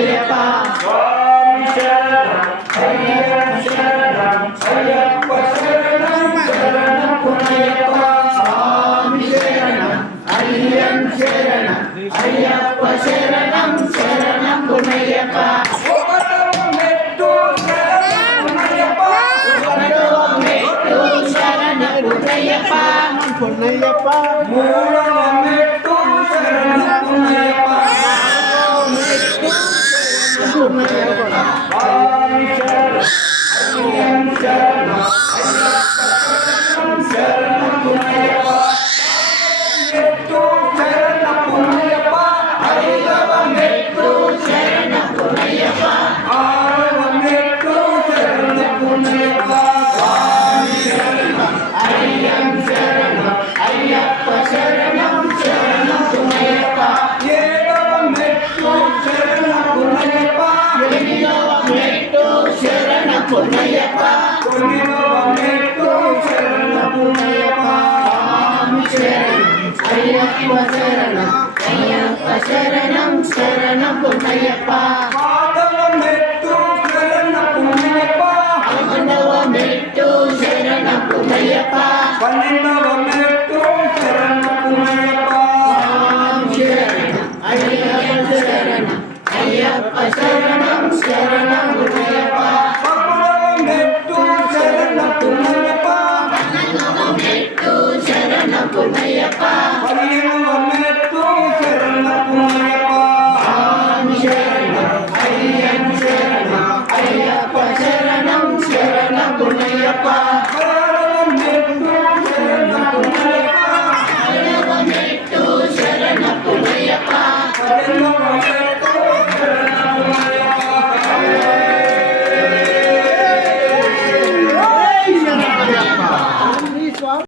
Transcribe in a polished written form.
పున్నయ్యప్ప స్వామి శరణం అయ్యప్ప శరణం అయ్యప్ప శరణం శరణం పున్నయ్యప్ప స్వామి శరణం అయ్యప్ప శరణం అయ్యప్ప శరణం శరణం పున్నయ్యప్ప ఒకటవ మెట్టు శరణం పున్నయ్యప్ప ఒకటవ మెట్టు శరణం పున్నయ్యప్ప పున్నయ్యప్ప మూడవ మెట్టు శరణం పున్నయ్యప్ప పున్నయ్యప్ప స్వామి శరణం అయ్యప్ప శరణం అయ్యప్ప శరణం పున్నయ్యప్ప మెట్టు శరణం పున్నయ్యప్ప ఐదవ మెట్టు శరణం పున్నయ్యప్ప ఆరవ మెట్టు శరణం పున్నయ్యప్ప స్వామి శరణం అయ్యప్ప శరణం అయ్యప్ప శరణం శరణం పున్నయ్యప్ప ఏడవ మెట్టు శరణం పున్నయ్యప్ప ఎనిమిదవ మెట్టు శరణం పున్నయ్యప్ప తొమ్మిదవ మెట్టు శరణం పున్నయ్యప్ప స్వామి శరణం అయ్యప్ప శరణం అయ్యప్ప శరణం శరణం పున్నయ్యప్ప పదవ మెట్టు శరణం పున్నయ్యప్ప పదవ మెట్టు శరణం పున్నయ్యప్ప పన్నెండవ మెట్టు శరణం పున్నయ్యప్ప స్వామి శరణం అయ్యప్ప శరణం అయ్యప్ప శరణం శరణం పున్నయ్యప్ప పదమూడవ మెట్టు శరణం పున్నయ్యప్ప మెట్టు శరణం పున్నయ్యప్ప